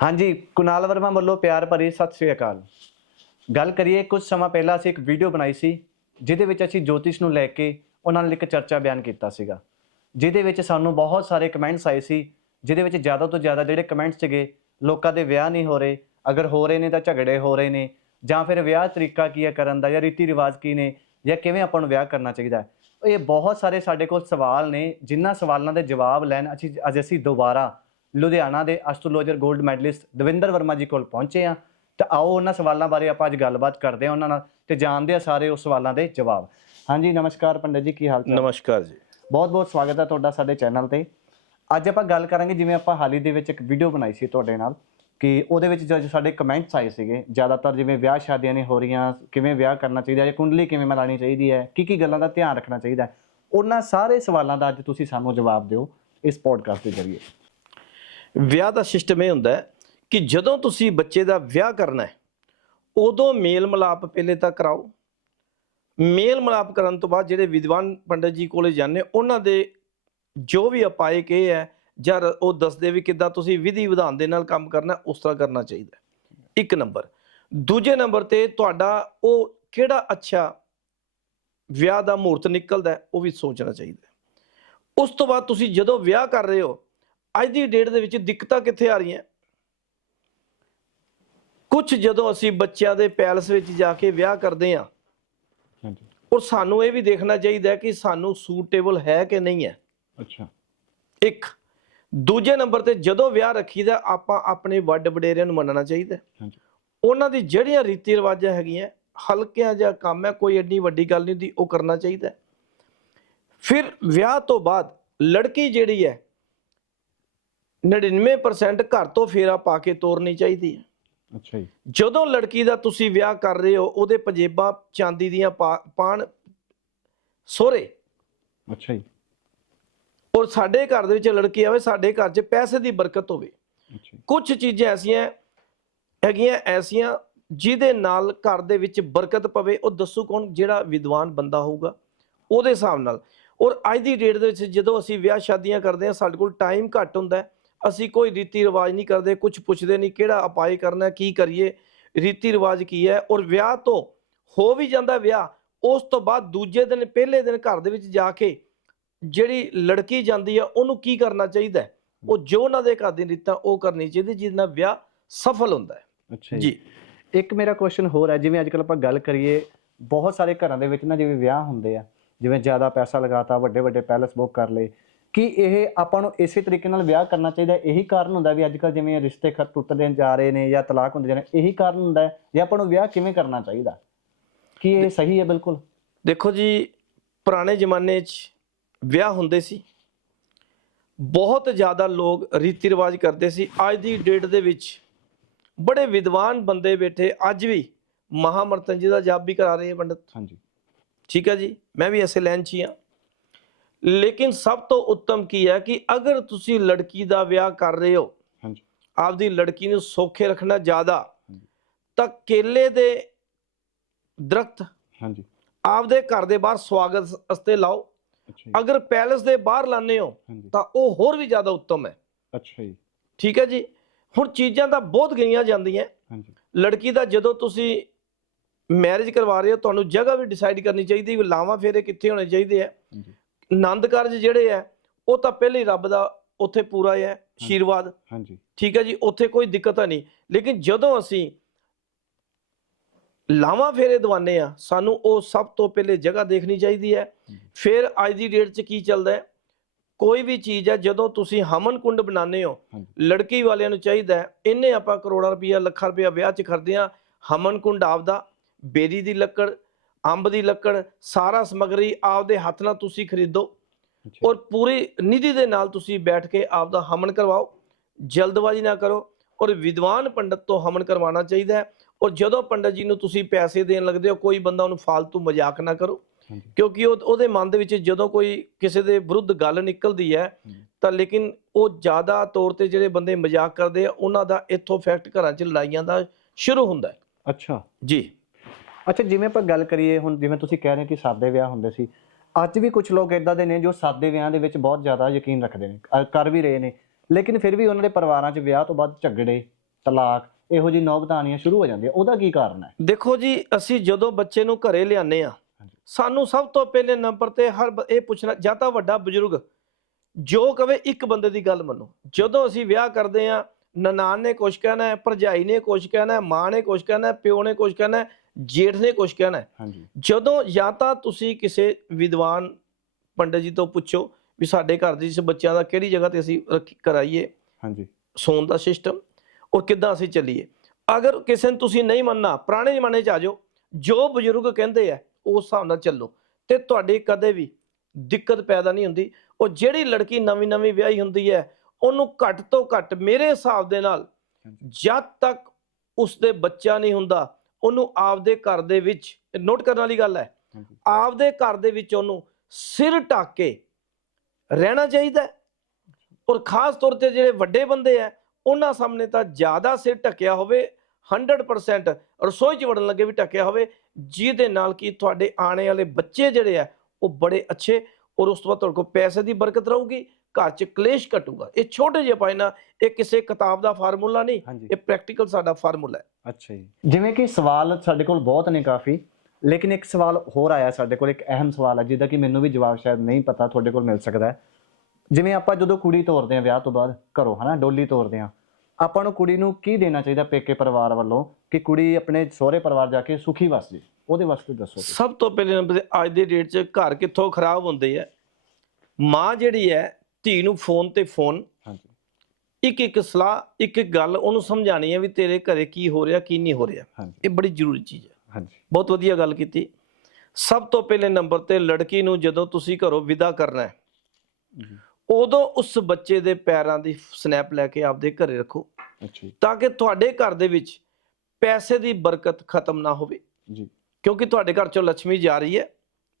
ਹਾਂਜੀ, ਕੁਨਾਲ ਵਰਮਾ ਵੱਲੋਂ ਪਿਆਰ ਭਰੀ ਸਤਿ ਸ੍ਰੀ ਅਕਾਲ। ਗੱਲ ਕਰੀਏ, ਕੁਝ ਸਮਾਂ ਪਹਿਲਾਂ ਅਸੀਂ ਇੱਕ ਵੀਡੀਓ ਬਣਾਈ ਸੀ, ਜਿਹਦੇ ਵਿੱਚ ਅਸੀਂ ਜੋਤਿਸ਼ ਨੂੰ ਲੈ ਕੇ ਉਹਨਾਂ ਨਾਲ ਇੱਕ ਚਰਚਾ ਬਿਆਨ ਕੀਤਾ ਸੀਗਾ। ਜਿਹਦੇ ਵਿੱਚ ਸਾਨੂੰ ਬਹੁਤ ਸਾਰੇ ਕਮੈਂਟਸ ਆਏ ਸੀ, ਜਿਹਦੇ ਵਿੱਚ ਜ਼ਿਆਦਾ ਤੋਂ ਜ਼ਿਆਦਾ ਜਿਹੜੇ ਕਮੈਂਟਸ ਸੀਗੇ, ਲੋਕਾਂ ਦੇ ਵਿਆਹ ਨਹੀਂ ਹੋ ਰਹੇ, ਅਗਰ ਹੋ ਰਹੇ ਨੇ ਤਾਂ ਝਗੜੇ ਹੋ ਰਹੇ ਨੇ, ਜਾਂ ਫਿਰ ਵਿਆਹ ਤਰੀਕਾ ਕੀ ਹੈ ਕਰਨ ਦਾ, ਜਾਂ ਰੀਤੀ ਰਿਵਾਜ ਕੀ ਨੇ, ਜਾਂ ਕਿਵੇਂ ਆਪਾਂ ਨੂੰ ਵਿਆਹ ਕਰਨਾ ਚਾਹੀਦਾ ਇਹ ਬਹੁਤ ਸਾਰੇ ਸਾਡੇ ਕੋਲ ਸਵਾਲ ਨੇ, ਜਿਨ੍ਹਾਂ ਸਵਾਲਾਂ ਦੇ ਜਵਾਬ ਲੈਣ ਅਸੀਂ, ਅੱਜ ਅਸੀਂ ਦੁਬਾਰਾ ਲੁਧਿਆਣਾ ਦੇ ਐਸਟ੍ਰੋਲੋਜਰ 골ਡ ਮੈਡਲਿਸਟ ਦਵਿੰਦਰ ਵਰਮਾ ਜੀ ਕੋਲ ਪਹੁੰਚੇ ਆ ਤਾਂ ਆਓ ਉਹਨਾਂ ਸਵਾਲਾਂ ਬਾਰੇ ਆਪਾਂ ਅੱਜ ਗੱਲਬਾਤ ਕਰਦੇ ਹਾਂ ਉਹਨਾਂ ਨਾਲ ਤੇ ਜਾਣਦੇ ਆ ਸਾਰੇ ਉਸ ਸਵਾਲਾਂ ਦੇ ਜਵਾਬ। ਹਾਂਜੀ ਨਮਸਕਾਰ ਪੰਡਤ ਜੀ ਕੀ ਹਾਲ ਚਾਲ? ਨਮਸਕਾਰ ਜੀ। ਬਹੁਤ ਬਹੁਤ ਸਵਾਗਤ ਹੈ ਤੁਹਾਡਾ ਸਾਡੇ ਚੈਨਲ ਤੇ। ਅੱਜ ਆਪਾਂ ਗੱਲ ਕਰਾਂਗੇ ਜਿਵੇਂ ਆਪਾਂ ਹਾਲ ਹੀ ਦੇ ਵਿੱਚ ਇੱਕ ਵੀਡੀਓ ਬਣਾਈ ਸੀ ਤੁਹਾਡੇ ਨਾਲ ਕਿ ਉਹਦੇ ਵਿੱਚ ਜਦ ਸਾਡੇ ਕਮੈਂਟਸ ਆਏ ਸੀਗੇ ਜ਼ਿਆਦਾਤਰ ਜਿਵੇਂ ਵਿਆਹ ਸ਼ਾਦੀਆਂ ਨੇ ਹੋ ਰਹੀਆਂ ਕਿਵੇਂ ਵਿਆਹ ਕਰਨਾ ਚਾਹੀਦਾ ਹੈ ਕੁੰਡਲੀ ਕਿਵੇਂ ਮਿਲਾਣੀ ਚਾਹੀਦੀ ਹੈ ਕੀ ਕੀ ਗੱਲਾਂ ਦਾ ਧਿਆਨ ਰੱਖਣਾ ਚਾਹੀਦਾ ਉਹਨਾਂ ਸਾਰੇ ਸਵਾਲਾਂ ਦਾ ਅੱਜ ਤੁਸੀਂ ਸਾਨੂੰ ਜਵਾਬ ਦਿਓ ਇਸ ਪੋਡਕਾਸਟ ਦੇ ਜ਼ਰੀਏ। ਵਿਆਹ ਦਾ ਸਿਸਟਮ ਇਹ ਹੁੰਦਾ ਹੈ ਕਿ ਜਦੋਂ ਤੁਸੀਂ ਬੱਚੇ ਦਾ ਵਿਆਹ ਕਰਨਾ ਹੈ, ਉਦੋਂ ਮੇਲ ਮਲਾਪ ਪਹਿਲੇ ਤਾਂ ਕਰਾਓ। ਮੇਲ ਮਲਾਪ ਕਰਨ ਤੋਂ ਬਾਅਦ ਜਿਹੜੇ ਵਿਦਵਾਨ ਪੰਡਤ ਜੀ ਕੋਲੇ ਜਾਂਦੇ, ਉਹਨਾਂ ਦੇ ਜੋ ਵੀ ਉਪਾਏ ਕਹੇ ਹੈ, ਜਾਂ ਰ- ਉਹ ਦੱਸਦੇ ਵੀ ਕਿੱਦਾਂ ਤੁਸੀਂ ਵਿਧੀ ਵਿਧਾਨ ਦੇ ਨਾਲ ਕੰਮ ਕਰਨਾ, ਉਸ ਤਰ੍ਹਾਂ ਕਰਨਾ ਚਾਹੀਦਾ ਇੱਕ ਨੰਬਰ। ਦੂਜੇ ਨੰਬਰ ਤੇ ਤੁਹਾਡਾ ਉਹ ਕਿਹੜਾ ਅੱਛਾ ਵਿਆਹ ਦਾ ਮਹੂਰਤ ਨਿਕਲਦਾ ਉਹ ਵੀ ਸੋਚਣਾ ਚਾਹੀਦਾ ਉਸ ਤੋਂ ਬਾਅਦ ਤੁਸੀਂ ਜਦੋਂ ਵਿਆਹ ਕਰ ਰਹੇ ਹੋ ਅੱਜ ਦੀ ਡੇਟ ਦੇ ਵਿੱਚ ਦਿੱਕਤਾਂ ਕਿੱਥੇ ਆ ਰਹੀਆਂ? ਕੁਝ ਜਦੋਂ ਅਸੀਂ ਬੱਚਿਆਂ ਦੇ ਪੈਲਸ ਵਿੱਚ ਜਾ ਕੇ ਵਿਆਹ ਕਰਦੇ ਹਾਂ ਹਾਂਜੀ। ਔਰ ਸਾਨੂੰ ਇਹ ਵੀ ਦੇਖਣਾ ਚਾਹੀਦਾ ਕਿ ਸਾਨੂੰ ਸੂਟੇਬਲ ਹੈ ਕਿ ਨਹੀਂ ਹੈ। ਅੱਛਾ। ਇੱਕ ਦੂਜੇ ਨੰਬਰ ਤੇ ਜਦੋਂ ਵਿਆਹ ਰੱਖੀਦਾ ਆਪਾਂ ਆਪਣੇ ਵੱਡ ਵਡੇਰਿਆਂ ਨੂੰ ਮੰਨਣਾ ਚਾਹੀਦਾ ਉਹਨਾਂ ਦੀ ਜਿਹੜੀਆਂ ਰੀਤੀ ਰਿਵਾਜਾਂ ਹੈਗੀਆਂ ਹਲਕਿਆਂ ਜਿਹਾ ਕੰਮ ਹੈ ਕੋਈ ਐਡੀ ਵੱਡੀ ਗੱਲ ਨਹੀਂ ਹੁੰਦੀ ਉਹ ਕਰਨਾ ਚਾਹੀਦਾ। ਫਿਰ ਵਿਆਹ ਤੋਂ ਬਾਅਦ ਲੜਕੀ ਜਿਹੜੀ ਹੈ 99% ਘਰ ਤੋਂ ਫੇਰਾ ਪਾ ਕੇ ਤੋਰਨੀ ਚਾਹੀਦੀ ਹੈ। ਅੱਛਾ ਜੀ। ਜਦੋਂ ਲੜਕੀ ਦਾ ਤੁਸੀਂ ਵਿਆਹ ਕਰ ਰਹੇ ਹੋ ਉਹਦੇ ਪੰਜੇਬਾਂ ਚਾਂਦੀ ਦੀਆਂ ਪਾਣ ਸੋਹਰੇ। ਅੱਛਾ ਜੀ। ਔਰ ਸਾਡੇ ਘਰ ਦੇ ਵਿੱਚ ਲੜਕੀ ਆਵੇ ਸਾਡੇ ਘਰ 'ਚ ਪੈਸੇ ਦੀ ਬਰਕਤ ਹੋਵੇ। ਕੁਝ ਚੀਜ਼ਾਂ ਐਸੀਆਂ ਹੈਗੀਆਂ ਐਸੀਆਂ ਜਿਹਦੇ ਨਾਲ ਘਰ ਦੇ ਵਿੱਚ ਬਰਕਤ ਪਵੇ। ਉਹ ਦੱਸੂ ਕੌਣ ਜਿਹੜਾ ਵਿਦਵਾਨ ਬੰਦਾ ਹੋਊਗਾ ਉਹਦੇ ਹਿਸਾਬ ਨਾਲ। ਔਰ ਅੱਜ ਦੀ ਡੇਟ ਦੇ ਵਿੱਚ ਜਦੋਂ ਅਸੀਂ ਵਿਆਹ ਸ਼ਾਦੀਆਂ ਕਰਦੇ ਹਾਂ ਸਾਡੇ ਕੋਲ ਟਾਈਮ ਘੱਟ ਹੁੰਦਾ ਹੈ, ਅਸੀਂ ਕੋਈ ਰੀਤੀ ਰਿਵਾਜ ਨਹੀਂ ਕਰਦੇ ਕੁਝ ਪੁੱਛਦੇ ਨਹੀਂ ਕਿਹੜਾ ਉਪਾਏ ਕਰਨਾ ਹੈ, ਕੀ ਕਰੀਏ? ਰੀਤੀ ਰਿਵਾਜ ਕੀ ਹੈ? ਔਰ ਵਿਆਹ ਤੋਂ ਹੋ ਵੀ ਜਾਂਦਾ ਵਿਆਹ ਉਸ ਤੋਂ ਬਾਅਦ ਦੂਜੇ ਦਿਨ ਪਹਿਲੇ ਦਿਨ ਘਰ ਦੇ ਵਿੱਚ ਜਾ ਕੇ ਜਿਹੜੀ ਲੜਕੀ ਜਾਂਦੀ ਆ ਉਹਨੂੰ ਕੀ ਕਰਨਾ ਚਾਹੀਦਾ? ਹੈ? ਉਹ ਜੋ ਉਹਨਾਂ ਦੇ ਘਰ ਦੀ ਰੀਤਾਂ ਉਹ ਕਰਨੀ ਚਾਹੀਦੀ ਜਿਹਦੇ ਨਾਲ ਵਿਆਹ ਸਫਲ ਹੁੰਦਾ ਹੈ। ਅੱਛਾ ਜੀ। ਇੱਕ ਮੇਰਾ ਕੁਐਸਚਨ ਹੋਰ ਹੈ ਜਿਵੇਂ ਅੱਜਕੱਲ ਆਪਾਂ ਗੱਲ ਕਰੀਏ ਬਹੁਤ ਸਾਰੇ ਘਰਾਂ ਦੇ ਵਿੱਚ ਨਾ ਜਿਵੇਂ ਵਿਆਹ ਹੁੰਦੇ ਆ ਜਿਵੇਂ ਜ਼ਿਆਦਾ ਪੈਸਾ ਲਗਾਤਾ ਵੱਡੇ ਵੱਡੇ ਪੈਲਸ ਬੁੱਕ ਕਰ ਲਏ ਕਿ ਇਹ ਆਪਾਂ ਨੂੰ ਇਸੇ ਤਰੀਕੇ ਨਾਲ ਵਿਆਹ ਕਰਨਾ ਚਾਹੀਦਾ ਹੈ? ਇਹੀ ਕਾਰਨ ਹੁੰਦਾ ਵੀ ਅੱਜਕੱਲ ਜਿਵੇਂ ਰਿਸ਼ਤੇ ਖ ਟੁੱਟਦੇ ਜਾ ਰਹੇ ਨੇ ਜਾਂ ਤਲਾਕ ਹੁੰਦੇ ਜਾ ਰਹੇ ਇਹੀ ਕਾਰਨ ਹੁੰਦਾ ਹੈ ਜਾਂ ਆਪਾਂ ਨੂੰ ਵਿਆਹ ਕਿਵੇਂ ਕਰਨਾ ਚਾਹੀਦਾ। ਕੀ ਇਹ ਸਹੀ ਹੈ ਬਿਲਕੁਲ? ਦੇਖੋ ਜੀ ਪੁਰਾਣੇ ਜ਼ਮਾਨੇ 'ਚ ਵਿਆਹ ਹੁੰਦੇ ਸੀ। ਬਹੁਤ ਜ਼ਿਆਦਾ ਲੋਕ ਰੀਤੀ ਰਿਵਾਜ ਕਰਦੇ ਸੀ। ਅੱਜ ਦੀ ਡੇਟ ਦੇ ਵਿੱਚ ਬੜੇ ਵਿਦਵਾਨ ਬੰਦੇ ਬੈਠੇ। ਅੱਜ ਵੀ ਮਹਾਮਰਤਨ ਜੀ ਦਾ ਜਾਪ ਵੀ ਕਰਾ ਰਹੇ ਆ ਪੰਡਤ। ਹਾਂਜੀ। ਠੀਕ ਹੈ ਜੀ ਮੈਂ ਵੀ ਐਸੇ ਲਾਈਨ 'ਚ ਹੀ ਹਾਂ। ਲੇਕਿਨ ਸਭ ਤੋਂ ਉੱਤਮ ਕੀ ਹੈ ਕਿ ਅਗਰ ਤੁਸੀਂ ਲੜਕੀ ਦਾ ਵਿਆਹ ਕਰ ਰਹੇ ਹੋ ਹਾਂਜੀ। ਆਪਦੀ ਲੜਕੀ ਨੂੰ ਸੌਖੇ ਰੱਖਣਾ ਜ਼ਿਆਦਾ। ਤਾਂ ਕੇਲੇ ਦੇ ਦਰਖਤ ਹਾਂਜੀ। ਆਪਦੇ ਘਰ ਦੇ ਬਾਹਰ ਸਵਾਗਤ ਵਾਸਤੇ ਲਾਓ। ਅਗਰ ਪੈਲਸ ਦੇ ਬਾਹਰ ਲਾਣੇ ਹੋ ਤਾਂ ਉਹ ਹੋਰ ਵੀ ਜ਼ਿਆਦਾ ਉੱਤਮ ਹੈ। ਅੱਛਾ ਜੀ। ਠੀਕ ਹੈ ਜੀ? ਹੁਣ ਚੀਜ਼ਾਂ ਤਾਂ ਬਹੁਤ ਗਈਆਂ ਜਾਂਦੀਆਂ। ਲੜਕੀ ਦਾ ਜਦੋਂ ਤੁਸੀਂ ਮੈਰਿਜ ਕਰਵਾ ਰਹੇ ਹੋ ਤੁਹਾਨੂੰ ਜਗ੍ਹਾ ਵੀ ਡਿਸਾਈਡ ਕਰਨੀ ਚਾਹੀਦੀ ਵੀ ਲਾਵਾਂ ਫੇਰੇ ਕਿੱਥੇ ਹੋਣੇ ਚਾਹੀਦੇ ਆ। ਆਨੰਦ ਕਾਰਜ ਜਿਹੜੇ ਆ ਉਹ ਤਾਂ ਪਹਿਲੇ ਹੀ ਰੱਬ ਦਾ ਉੱਥੇ ਪੂਰਾ ਹੈ ਆਸ਼ੀਰਵਾਦ ਹਾਂਜੀ। ਠੀਕ ਹੈ ਜੀ ਉੱਥੇ ਕੋਈ ਦਿੱਕਤ ਨਹੀਂ। ਲੇਕਿਨ ਜਦੋਂ ਅਸੀਂ ਲਾਵਾਂ ਫੇਰੇ ਦਵਾਨੇ ਆ ਸਾਨੂੰ ਉਹ ਸਭ ਤੋਂ ਪਹਿਲੇ ਜਗ੍ਹਾ ਦੇਖਣੀ ਚਾਹੀਦੀ ਹੈ। ਫਿਰ ਅੱਜ ਦੀ ਡੇਟ 'ਚ ਕੀ ਚੱਲਦਾ ਹੈ? ਕੋਈ ਵੀ ਚੀਜ਼ ਹੈ ਜਦੋਂ ਤੁਸੀਂ ਹਮਨ ਕੁੰਡ ਬਣਾਉਂਦੇ ਹੋ ਲੜਕੀ ਵਾਲਿਆਂ ਨੂੰ ਚਾਹੀਦਾ ਹੈ ਇੰਨੇ ਆਪਾਂ ਕਰੋੜਾਂ ਰੁਪਈਆ ਲੱਖਾਂ ਰੁਪਈਆ ਵਿਆਹ 'ਚ ਖਰਦੇ ਆ ਹਮਨ ਕੁੰਡ ਆਪਦਾ ਬੇਰੀ ਦੀ ਲੱਕੜ ਅੰਬ ਦੀ ਲੱਕੜ ਸਾਰਾ ਸਮਗਰੀ ਆਪਦੇ ਹੱਥ ਨਾਲ ਤੁਸੀਂ ਖਰੀਦੋ ਔਰ ਪੂਰੀ ਨਿਧੀ ਦੇ ਨਾਲ ਤੁਸੀਂ ਬੈਠ ਕੇ ਆਪਦਾ ਹਮਨ ਕਰਵਾਓ। ਜਲਦਬਾਜ਼ੀ ਨਾ ਕਰੋ ਔਰ ਵਿਦਵਾਨ ਪੰਡਤ ਤੋਂ ਹਮਨ ਕਰਵਾਉਣਾ ਚਾਹੀਦਾ ਹੈ ਔਰ ਜਦੋਂ ਪੰਡਤ ਜੀ ਨੂੰ ਤੁਸੀਂ ਪੈਸੇ ਦੇਣ ਲੱਗਦੇ ਹੋ ਕੋਈ ਬੰਦਾ ਉਹਨੂੰ ਫालतू ਮਜ਼ਾਕ ਨਾ ਕਰੋ। ਕਿਉਂਕਿ ਉਹ ਉਹਦੇ ਮਨ ਦੇ ਵਿੱਚ ਜਦੋਂ ਕੋਈ ਕਿਸੇ ਦੇ ਵਿਰੁੱਧ ਗੱਲ ਨਿਕਲਦੀ ਹੈ। ਤਾਂ ਲੇਕਿਨ ਉਹ ਜ਼ਿਆਦਾ ਤੌਰ ਤੇ ਜਿਹੜੇ ਬੰਦੇ ਮਜ਼ਾਕ ਕਰਦੇ ਆ ਉਹਨਾਂ ਦਾ ਇੱਥੋਂ ਫੈਕਟ ਘਰਾਂ 'ਚ ਲੜਾਈਆਂ ਦਾ ਸ਼ੁਰੂ ਹੁੰਦਾ ਹੈ। ਅੱਛਾ। ਜੀ। ਅੱਛਾ ਜਿਵੇਂ ਆਪਾਂ ਗੱਲ ਕਰੀਏ ਹੁਣ ਜਿਵੇਂ ਤੁਸੀਂ ਕਹਿ ਰਹੇ ਕਿ ਸਾਦੇ ਵਿਆਹ ਹੁੰਦੇ ਸੀ ਅੱਜ ਵੀ ਕੁਝ ਲੋਕ ਇਦਾਂ ਦੇ ਨੇ ਜੋ ਸਾਦੇ ਵਿਆਹਾਂ ਦੇ ਵਿੱਚ ਬਹੁਤ ਜ਼ਿਆਦਾ ਯਕੀਨ ਰੱਖਦੇ ਨੇ ਅ- ਕਰ ਵੀ ਰਹੇ ਨੇ ਲੇਕਿਨ ਫਿਰ ਵੀ ਉਹਨਾਂ ਦੇ ਪਰਿਵਾਰਾਂ 'ਚ ਵਿਆਹ ਤੋਂ ਬਾਅਦ ਝਗੜੇ ਤਲਾਕ ਇਹੋ ਜਿਹੀ ਨੌਬਤਾਂ ਆਉਣੀਆਂ ਸ਼ੁਰੂ ਹੋ ਜਾਂਦੀਆਂ ਉਹਦਾ ਕੀ ਕਾਰਨ ਹੈ ਦੇਖੋ ਜੀ ਅਸੀਂ ਜਦੋਂ ਬੱਚੇ ਨੂੰ ਘਰੇ ਲਿਆਨੇ ਆ ਹਾਂਜੀ। ਸਾਨੂੰ ਸਭ ਤੋਂ ਪਹਿਲੇ ਨੰਬਰ ਤੇ ਹਰ ਬ- ਇਹ ਪੁੱਛਣਾ ਜਾਂ ਤਾਂ ਵੱਡਾ ਬਜ਼ੁਰਗ ਜੋ ਕਵੇ ਇੱਕ ਬੰਦੇ ਦੀ ਗੱਲ ਮੰਨੋ ਜਦੋਂ ਅਸੀਂ ਵਿਆਹ ਕਰਦੇ ਆ ਨਨਾਣ ਨੇ ਕੁਛ ਕਹਿਣਾ ਹੈ ਭਰਜਾਈ ਨੇ ਕੁਛ ਕਹਿਣਾ ਹੈ ਮਾਂ ਨੇ ਕੁਛ ਕਹਿਣਾ ਹੈ ਪਿਓ ਨੇ ਕੁਛ ਕਹਿਣਾ ਹੈ ਜੇਠ ਨੇ ਕੁਛ ਕਹਿਣਾ ਹੈ। ਹਾਂਜੀ। ਜਦੋਂ ਜਾਂ ਤਾਂ ਤੁਸੀਂ ਕਿਸੇ ਵਿਦਵਾਨ ਪੰਡਤ ਜੀ ਤੋਂ ਪੁੱਛੋ ਵੀ ਸਾਡੇ ਘਰ ਦੇ ਇਸ ਬੱਚਿਆਂ ਦਾ ਕਿਹੜੀ ਜਗ੍ਹਾ ਤੇ ਅਸੀਂ ਰੱਖੀ- ਕਰਾਈਏ ਹਾਂਜੀ। ਸੌਣ ਦਾ ਸਿਸਟਮ ਔਰ ਕਿੱਦਾਂ ਅਸੀਂ ਚੱਲੀਏ। ਅਗਰ ਕਿਸੇ ਨੂੰ ਤੁਸੀਂ ਨਹੀਂ ਮੰਨਣਾ ਪੁਰਾਣੇ ਜ਼ਮਾਨੇ 'ਚ ਆ ਜਾਓ ਜੋ ਬਜ਼ੁਰਗ ਕਹਿੰਦੇ ਆ ਉਸ ਹਿਸਾਬ ਨਾਲ ਚੱਲੋ। ਤੇ ਤੁਹਾਡੀ ਕਦੇ ਵੀ ਦਿੱਕਤ ਪੈਦਾ ਨਹੀਂ ਹੁੰਦੀ। ਉਹ ਜਿਹੜੀ ਲੜਕੀ ਨਵੀਂ ਨਵੀਂ ਵਿਆਹੀ ਹੁੰਦੀ ਹੈ ਉਹਨੂੰ ਘੱਟ ਤੋਂ ਘੱਟ ਮੇਰੇ ਹਿਸਾਬ ਦੇ ਨਾਲ ਜਦ ਤੱਕ ਉਸਦੇ ਬੱਚਾ ਨਹੀਂ ਹੁੰਦਾ ਉਹਨੂੰ ਆਪਦੇ ਘਰ ਦੇ ਵਿੱਚ ਨੋਟ ਕਰਨ ਵਾਲੀ ਗੱਲ ਹੈ ਆਪਦੇ ਘਰ ਦੇ ਵਿੱਚ ਉਹਨੂੰ ਸਿਰ ਢੱਕ ਕੇ ਰਹਿਣਾ ਚਾਹੀਦਾ। ਔਰ ਖਾਸ ਤੌਰ ਤੇ ਜਿਹੜੇ ਵੱਡੇ ਬੰਦੇ ਆ ਉਹਨਾਂ ਸਾਹਮਣੇ ਤਾਂ ਜ਼ਿਆਦਾ ਸਿਰ ਢੱਕਿਆ ਹੋਵੇ 100% ਰਸੋਈ 'ਚ ਵੜਨ ਲੱਗੇ ਵੀ ਢੱਕਿਆ ਹੋਵੇ ਜਿਹਦੇ ਨਾਲ ਕਿ ਤੁਹਾਡੇ ਆਉਣੇ ਵਾਲੇ ਬੱਚੇ ਜਿਹੜੇ ਆ ਉਹ ਬੜੇ ਅੱਛੇ ਔਰ ਉਸ ਤੋਂ ਬਾਅਦ ਤੁਹਾਡੇ ਕੋਲ ਪੈਸੇ ਦੀ ਬਰਕਤ ਰਹੂਗੀ ਘਰ 'ਚ ਕਲੇਸ਼ ਘਟੂਗਾ। ਇਹ ਛੋਟੇ ਜਿਹੇ ਪਾਇਨਾ ਇਹ ਕਿਸੇ ਕਿਤਾਬ ਦਾ ਫਾਰਮੂਲਾ ਨਹੀਂ ਹਾਂਜੀ। ਇਹ ਪ੍ਰੈਕਟੀਕਲ ਸਾਡਾ ਫਾਰਮੂਲਾ ਹੈ। ਅੱਛਾ ਜੀ। ਜਿਵੇਂ ਕਿ ਸਵਾਲ ਸਾਡੇ ਕੋਲ ਬਹੁਤ ਨੇ ਕਾਫੀ ਲੇਕਿਨ ਇੱਕ ਸਵਾਲ ਹੋਰ ਆਇਆ ਸਾਡੇ ਕੋਲ ਇੱਕ ਅਹਿਮ ਸਵਾਲ ਹੈ ਜਿਹਦਾ ਕਿ ਮੈਨੂੰ ਵੀ ਜਵਾਬ ਸ਼ਾਇਦ ਨਹੀਂ ਪਤਾ ਤੁਹਾਡੇ ਕੋਲ ਮਿਲ ਸਕਦਾ ਹੈ। ਜਿਵੇਂ ਆਪਾਂ ਜਦੋਂ ਕੁੜੀ ਤੋਰਦੇ ਆ ਵਿਆਹ ਤੋਂ ਬਾਅਦ ਘਰੋਂ ਹਨਾ ਡੋਲੀ ਤੋਰਦੇ ਆ ਆਪਾਂ ਨੂੰ ਕੁੜੀ ਨੂੰ ਕੀ ਦੇਣਾ ਚਾਹੀਦਾ ਪੇਕੇ ਪਰਿਵਾਰ ਵੱਲੋਂ ਕਿ ਕੁੜੀ ਆਪਣੇ ਸਹੁਰੇ ਪਰਿਵਾਰ ਜਾ ਕੇ ਸੁਖੀ ਵਸ ਜੇ? ਉਹਦੇ ਵਾਸਤੇ ਦੱਸੋ ਤੁਸੀਂ। ਸਭ ਤੋਂ ਪਹਿਲੇ ਨੰਬਰ ਤੇ ਅੱਜ ਦੇ ਡੇਟ 'ਚ ਘਰ ਕਿੱਥੋਂ ਖਰਾਬ ਹੁੰਦੇ ਆ? ਮਾਂ ਜਿਹੜੀ ਹੈ ਧੀ ਨੂੰ ਫੋਨ ਤੇ ਫੋਨ। ਹਾਂਜੀ। ਇੱਕ ਇੱਕ ਸਲਾਹ ਇੱਕ ਇੱਕ ਗੱਲ ਉਹਨੂੰ ਸਮਝਾਣੀ ਹੈ ਵੀ ਤੇਰੇ ਘਰੇ ਕੀ ਹੋ ਰਿਹਾ ਕੀ ਨਹੀਂ ਹੋ ਰਿਹਾ। ਇਹ ਬੜੀ ਜ਼ਰੂਰੀ ਚੀਜ਼ ਹੈ। ਹਾਂਜੀ। ਬਹੁਤ ਵਧੀਆ ਗੱਲ ਕੀਤੀ। ਸਭ ਤੋਂ ਪਹਿਲੇ ਨੰਬਰ ਤੇ ਲੜਕੀ ਨੂੰ ਜਦੋਂ ਤੁਸੀਂ ਘਰੋਂ ਵਿਦਾ ਕਰਨਾ ਹੈ ਉਦੋਂ ਉਸ ਬੱਚੇ ਦੇ ਪੈਰਾਂ ਦੀ ਸਨੈਪ ਲੈ ਕੇ ਆਪਦੇ ਘਰੇ ਰੱਖੋ। ਤਾਂ ਕਿ ਤੁਹਾਡੇ ਘਰ ਦੇ ਵਿੱਚ ਪੈਸੇ ਦੀ ਬਰਕਤ ਖਤਮ ਨਾ ਹੋਵੇ। ਜੀ। ਕਿਉਂਕਿ ਤੁਹਾਡੇ ਘਰ ਚੋਂ ਲక్ష్ਮੀ ਜਾ ਰਹੀ ਹੈ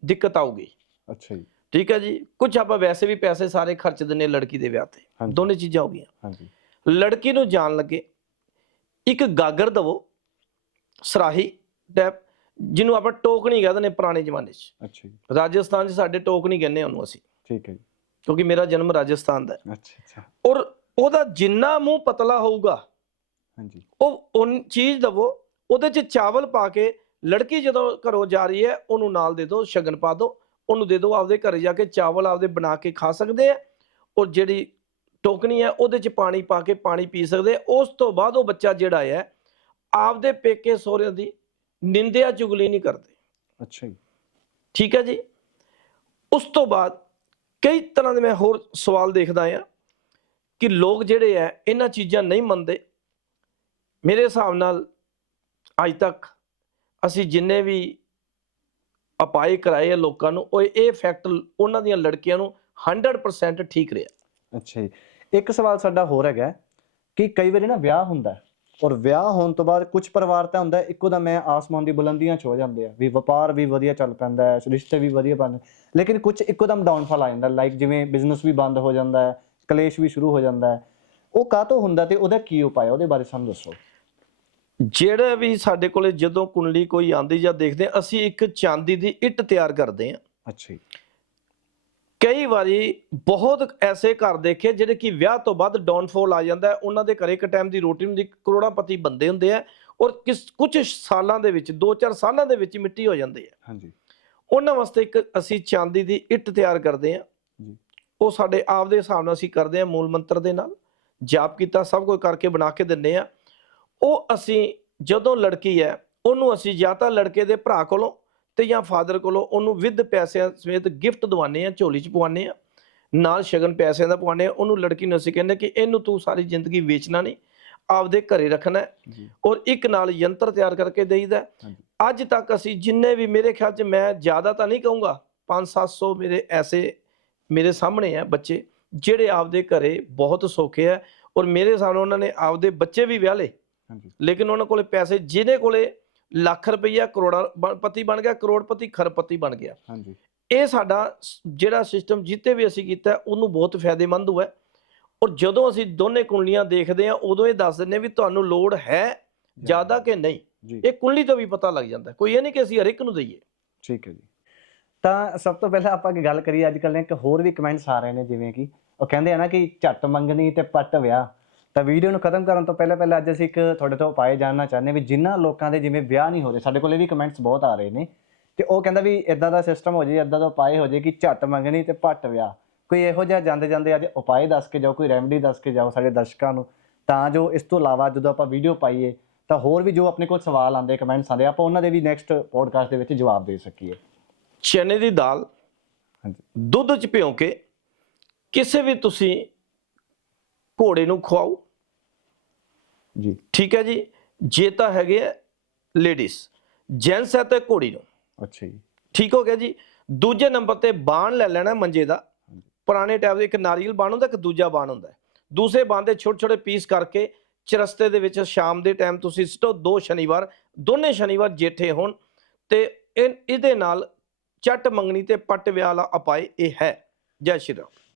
ਦਿੱਕਤ ਆਊਗੀ। ਅੱਛਾ ਜੀ। ਠੀਕ ਹੈ ਜੀ? ਕੁਝ ਆਪਾਂ ਵੈਸੇ ਵੀ ਪੈਸੇ ਸਾਰੇ ਖਰਚ ਦਿੰਨੇ ਲੜਕੀ ਦੇ ਵਿਆਹ ਤੇ। ਦੋਨੇ ਚੀਜ਼ਾਂ ਹੋ ਗਈਆਂ। ਹਾਂਜੀ। ਲੜਕੀ ਨੂੰ ਜਾਣ ਲੱਗੇ ਇੱਕ ਗਾਗਰ ਦਵੋ ਸਰਾਹੀ ਟੈਪ ਜਿਹਨੂੰ ਆਪਾਂ ਟੋਕਣੀ ਕਹਿੰਦੇ ਨੇ ਪੁਰਾਣੇ ਜ਼ਮਾਨੇ 'ਚ। ਅੱਛਾ ਜੀ। ਰਾਜਸਥਾਨ 'ਚ ਸਾਡੇ ਟੋਕਣੀ ਕਹਿੰਦੇ ਉਹਨੂੰ ਅਸੀਂ। ਠੀਕ ਹੈ ਜੀ। ਕਿਉਂਕਿ ਮੇਰਾ ਜਨਮ ਰਾਜਸਥਾਨ ਦਾ ਹੈ। ਅੱਛਾ ਅੱਛਾ। ਔਰ ਉਹਦਾ ਜਿੰਨਾ ਮੂੰਹ ਪਤਲਾ ਹੋਊਗਾ ਹਾਂਜੀ। ਉਹ ਉਹ ਚੀਜ਼ ਦਵੋ ਉਹਦੇ 'ਚ ਚਾਵਲ ਪਾ ਕੇ ਲੜਕੀ ਜਦੋਂ ਘਰੋਂ ਜਾ ਰਹੀ ਹੈ ਉਹਨੂੰ ਨਾਲ ਦੇ ਦਿਓ ਸ਼ਗਨ ਪਾ ਦਿਓ ਉਹਨੂੰ ਦੇ ਦਿਓ ਆਪਦੇ ਘਰੇ ਜਾ ਕੇ ਚਾਵਲ ਆਪਦੇ ਬਣਾ ਕੇ ਖਾ ਸਕਦੇ ਆ। ਔਰ ਜਿਹੜੀ ਟੋਕਣੀ ਹੈ ਉਹਦੇ 'ਚ ਪਾਣੀ ਪਾ ਕੇ ਪਾਣੀ ਪੀ ਸਕਦੇ ਉਸ ਤੋਂ ਬਾਅਦ ਉਹ ਬੱਚਾ ਜਿਹੜਾ ਹੈ ਆਪਦੇ ਪੇਕੇ ਸਹੁਰਿਆਂ ਦੀ ਨਿੰਦਿਆ ਚੁਗਲੀ ਨਹੀਂ ਕਰਦੇ। ਅੱਛਾ ਜੀ। ਠੀਕ ਹੈ ਜੀ? ਉਸ ਤੋਂ ਬਾਅਦ ਕਈ ਤਰ੍ਹਾਂ ਦੇ ਮੈਂ ਹੋਰ ਸਵਾਲ ਦੇਖਦਾ ਆ ਕਿ ਲੋਕ ਜਿਹੜੇ ਆ ਇਹਨਾਂ ਚੀਜ਼ਾਂ ਨਹੀਂ ਮੰਨਦੇ। ਮੇਰੇ ਹਿਸਾਬ ਨਾਲ ਅੱਜ ਤੱਕ ਅਸੀਂ ਜਿੰਨੇ ਵੀ ਅਪਾਏ ਕਰਾਏ ਆ ਲੋਕਾਂ ਨੂੰ ਉਹ ਇਹ ਫੈਕਟ ਉਹਨਾਂ ਦੀਆਂ ਲੜਕੀਆਂ ਨੂੰ 100% ਠੀਕ ਰਿਹਾ। ਅੱਛਾ ਜੀ। ਇੱਕ ਸਵਾਲ ਸਾਡਾ ਹੋਰ ਹੈਗਾ ਕਿ ਕਈ ਵਾਰੀ ਨਾ ਵਿਆਹ ਹੁੰਦਾ ਔਰ ਵਿਆਹ ਹੋਣ ਤੋਂ ਬਾਅਦ ਕੁਝ ਪਰਿਵਾਰ ਤਾਂ ਹੁੰਦਾ ਇੱਕੋ ਦਮ ਮੈਂ ਆਸਮਾਨ ਦੀ ਬੁਲੰਦੀਆਂ 'ਚ ਹੋ ਜਾਂਦੇ ਆ, ਵੀ ਵਪਾਰ ਵੀ ਵਧੀਆ ਚੱਲ ਪੈਂਦਾ ਹੈ, ਰਿਸ਼ਤੇ ਵੀ ਵਧੀਆ ਬਣਦੇ ਲੇਕਿਨ ਕੁਝ ਇੱਕੋਦਮ ਡਾਊਨਫਾਲ ਆ ਜਾਂਦਾ ਲਾਈਕ ਜਿਵੇਂ ਬਿਜ਼ਨਸ ਵੀ ਬੰਦ ਹੋ ਜਾਂਦਾ ਹੈ, ਕਲੇਸ਼ ਵੀ ਸ਼ੁਰੂ ਹੋ ਜਾਂਦਾ ਹੈ। ਉਹ ਕਾਹਤੋਂ ਹੁੰਦਾ ਤੇ ਉਹਦਾ ਕੀ ਉਪਾਅ ਹੈ? ਉਹਦੇ ਬਾਰੇ ਸਾਨੂੰ ਦੱਸੋ। ਜਿਹੜਾ ਵੀ ਸਾਡੇ ਕੋਲੇ ਜਦੋਂ ਕੁੰਡਲੀ ਕੋਈ ਆਂਦੀ ਜਾਂ ਦੇਖਦੇ ਹਾਂ, ਅਸੀਂ ਇੱਕ ਚਾਂਦੀ ਦੀ ਇੱਟ ਤਿਆਰ ਕਰਦੇ ਹਾਂ। ਅੱਛਾ ਜੀ। ਕਈ ਵਾਰੀ ਬਹੁਤ ਐਸੇ ਘਰ ਦੇਖੇ ਜਿਹੜੇ ਕਿ ਵਿਆਹ ਤੋਂ ਬਾਅਦ ਡਾਊਨਫਾਲ ਆ ਜਾਂਦਾ ਹੈ ਉਹਨਾਂ ਦੇ ਘਰੇ ਇੱਕ ਟਾਈਮ ਦੀ ਰੋਟੀ ਹੁੰਦੀ ਕਰੋੜਾਪਤੀ ਬੰਦੇ ਹੁੰਦੇ ਆ ਔਰ ਕਿਸ ਕੁਝ ਸਾਲਾਂ ਦੇ ਵਿੱਚ 2-4 ਸਾਲਾਂ ਦੇ ਵਿੱਚ ਹੀ ਮਿੱਟੀ ਹੋ ਜਾਂਦੇ ਆ ਹਾਂਜੀ। ਉਹਨਾਂ ਵਾਸਤੇ ਇੱਕ ਅਸੀਂ ਚਾਂਦੀ ਦੀ ਇੱਟ ਤਿਆਰ ਕਰਦੇ ਆ ਜੀ। ਉਹ ਸਾਡੇ ਆਪ ਦੇ ਹਿਸਾਬ ਨਾਲ ਅਸੀਂ ਕਰਦੇ ਆ ਮੂਲ ਮੰਤਰ ਦੇ ਨਾਲ। ਜਾਪ ਕੀਤਾ ਸਭ ਕੁਝ ਕਰਕੇ ਬਣਾ ਕੇ ਦਿੰਨੇ ਆ ਉਹ ਅਸੀਂ ਜਦੋਂ ਲੜਕੀ ਹੈ ਉਹਨੂੰ ਅਸੀਂ ਜਾਂ ਤਾਂ ਲੜਕੇ ਦੇ ਭਰਾ ਕੋਲੋਂ ਤੇ ਜਾਂ ਫਾਦਰ ਕੋਲੋਂ ਉਹਨੂੰ ਵਿਦ ਪੈਸਿਆਂ ਸਮੇਤ ਗਿਫਟ ਦਵਾਨੇ ਆ ਝੋਲੀ ਚ ਪਵਾਨੇ ਆ ਨਾਲ ਸ਼ਗਨ ਪੈਸਿਆਂ ਦਾ ਪਵਾਨੇ ਆ ਉਹਨੂੰ ਲੜਕੀ ਨੂੰ ਅਸੀਂ ਕਹਿੰਦੇ ਕਿ ਇਹਨੂੰ ਤੂੰ ਸਾਰੀ ਜ਼ਿੰਦਗੀ ਵੇਚਣਾ ਨਹੀਂ ਆਪਦੇ ਘਰੇ ਰੱਖਣਾ ਔਰ ਇੱਕ ਨਾਲ ਯੰਤਰ ਤਿਆਰ ਕਰਕੇ ਦੇਈਦਾ। ਅੱਜ ਤੱਕ ਅਸੀਂ ਜਿੰਨੇ ਵੀ ਮੇਰੇ ਖਿਆਲ 'ਚ ਮੈਂ ਜ਼ਿਆਦਾ ਤਾਂ ਨਹੀਂ ਕਹੂੰਗਾ 5-700 ਮੇਰੇ ਐਸੇ ਮੇਰੇ ਸਾਹਮਣੇ ਆ ਬੱਚੇ ਜਿਹੜੇ ਆਪਦੇ ਘਰੇ ਬਹੁਤ ਸੌਖੇ ਆ ਔਰ ਮੇਰੇ ਸਾਹਮਣੇ ਉਹਨਾਂ ਨੇ ਆਪਦੇ ਬੱਚੇ ਵੀ ਵਿਆਹ ਲਏ। ਲੇਕਿਨ ਉਹਨਾਂ ਕੋਲੇ ਪੈਸੇ ਜਿਹਦੇ ਕੋਲੇ ਲੱਖ ਰੁਪਈਆ ਕਰੋੜਾ ਪਤੀ ਬਣ ਗਿਆ ਕਰੋੜਪਤੀ ਖਰਪਤੀ ਬਣ ਗਿਆ। ਹਾਂਜੀ। ਇਹ ਸਾਡਾ ਜਿਹੜਾ ਸਿਸਟਮ ਜਿੱਤੇ ਵੀ ਅਸੀਂ ਕੀਤਾ ਉਹਨੂੰ ਬਹੁਤ ਫਾਇਦੇਮੰਦ ਹੋਇਆ। ਔਰ ਜਦੋਂ ਅਸੀਂ ਦੋਨੇ ਕੁੰਡਲੀਆਂ ਦੇਖਦੇ ਹਾਂ ਉਦੋਂ ਇਹ ਦੱਸ ਦਿੰਦੇ ਹਾਂ ਵੀ ਤੁਹਾਨੂੰ ਲੋੜ ਹੈ ਜ਼ਿਆਦਾ ਕਿ ਨਹੀਂ। ਇਹ ਕੁੰਡਲੀ ਤੋਂ ਵੀ ਪਤਾ ਲੱਗ ਜਾਂਦਾ। ਕੋਈ ਇਹ ਨਹੀਂ ਕਿ ਅਸੀਂ ਹਰ ਇੱਕ ਨੂੰ ਦਈਏ। ਠੀਕ ਹੈ ਜੀ। ਤਾਂ ਸਭ ਤੋਂ ਪਹਿਲਾਂ ਆਪਾਂ ਗੱਲ ਕਰੀਏ ਅੱਜ ਕੱਲ੍ਹ ਇੱਕ ਹੋਰ ਵੀ ਕਮੈਂਟਸ ਆ ਰਹੇ ਨੇ ਜਿਵੇਂ ਕਿ ਉਹ ਕਹਿੰਦੇ ਆ ਨਾ ਕਿ ਝੱਟ ਮੰਗਣੀ ਤੇ ਪੱਟ ਵਿਆਹ। ਤਾਂ ਵੀਡੀਓ ਨੂੰ ਖਤਮ ਕਰਨ ਤੋਂ ਪਹਿਲਾਂ ਪਹਿਲਾਂ ਅੱਜ ਅਸੀਂ ਇੱਕ ਤੁਹਾਡੇ ਤੋਂ ਉਪਾਅ ਜਾਣਨਾ ਚਾਹੁੰਦੇ ਵੀ ਜਿਨ੍ਹਾਂ ਲੋਕਾਂ ਦੇ ਜਿਵੇਂ ਵਿਆਹ ਨਹੀਂ ਹੋ ਰਹੇ ਸਾਡੇ ਕੋਲੇ ਵੀ ਕਮੈਂਟਸ ਬਹੁਤ ਆ ਰਹੇ ਨੇ ਤੇ ਉਹ ਕਹਿੰਦਾ ਵੀ ਇਦਾਂ ਦਾ ਸਿਸਟਮ ਹੋ ਜੇ ਇਦਾਂ ਦਾ ਉਪਾਅ ਹੋ ਜੇ ਕਿ ਝੱਟ ਮੰਗਣੀ ਤੇ ਭੱਟ ਵਿਆਹ। ਕੋਈ ਇਹੋ ਜਿਹਾ ਜਾਂਦੇ ਜਾਂਦੇ ਅੱਜ ਉਪਾਅ ਦੱਸ ਕੇ ਜਾਓ ਕੋਈ ਰੈਮਡੀ ਦੱਸ ਕੇ ਜਾਓ ਸਾਡੇ ਦਰਸ਼ਕਾਂ ਨੂੰ ਤਾਂ ਜੋ ਇਸ ਤੋਂ ਇਲਾਵਾ ਜਦੋਂ ਆਪਾਂ ਵੀਡੀਓ ਪਾਈਏ ਤਾਂ ਹੋਰ ਵੀ ਜੋ ਆਪਣੇ ਕੋਲ ਸਵਾਲ ਆਉਂਦੇ ਕਮੈਂਟਸ ਆਉਂਦੇ ਆਪਾਂ ਉਹਨਾਂ ਦੇ ਵੀ ਨੈਕਸਟ ਪੋਡਕਾਸਟ ਦੇ ਵਿੱਚ ਜਵਾਬ ਦੇ ਸਕੀਏ। ਚਨੇ ਦੀ ਦਾਲ ਹਾਂਜੀ। ਦੁੱਧ ਚ ਭਿਉਂ ਕੇ ਕਿਸੇ ਵੀ ਤੁਸੀਂ ਘੋੜੇ ਨੂੰ ਖਵਾਓ। ਜੀ। ਠੀਕ ਹੈ ਜੀ? ਜੇ ਤਾਂ ਹੈਗੇ ਲੇਡੀਜ਼ ਜੈਂਟਸ ਹੈ ਤੇ ਘੋੜੀ ਨੂੰ। ਅੱਛਾ ਜੀ। ਠੀਕ ਹੋ ਗਿਆ ਜੀ? ਦੂਜੇ ਨੰਬਰ ਤੇ ਬਾਣ ਲੈ ਲੈਣਾ ਮੰਜੇ ਦਾ। ਪੁਰਾਣੇ ਟਾਈਪ ਦੇ ਇੱਕ ਨਾਰੀਅਲ ਬਾਣ ਹੁੰਦਾ ਇੱਕ ਦੂਜਾ ਬਾਣ ਹੁੰਦਾ। ਦੂਸਰੇ ਬਾਣ ਦੇ ਛੋਟੇ ਛੋਟੇ ਪੀਸ ਕਰਕੇ ਚਰਸਤੇ ਦੇ ਵਿੱਚ ਸ਼ਾਮ ਦੇ ਟਾਈਮ ਤੁਸੀਂ ਸਿੱਟੋ ਦੋ ਸ਼ਨੀਵਾਰ ਦੋਨੇ ਸ਼ਨੀਵਾਰ ਜੇਠੇ ਹੋਣ ਤੇ ਇਹ- ਇਹਦੇ ਨਾਲ ਚੱਟ ਮੰਗਣੀ ਤੇ ਪੱਟ ਵਿਆਹ ਵਾਲਾ ਉਪਾਅ ਇਹ ਹੈ। ਜੈ ਸ਼੍ਰੀ ਰਾਮ।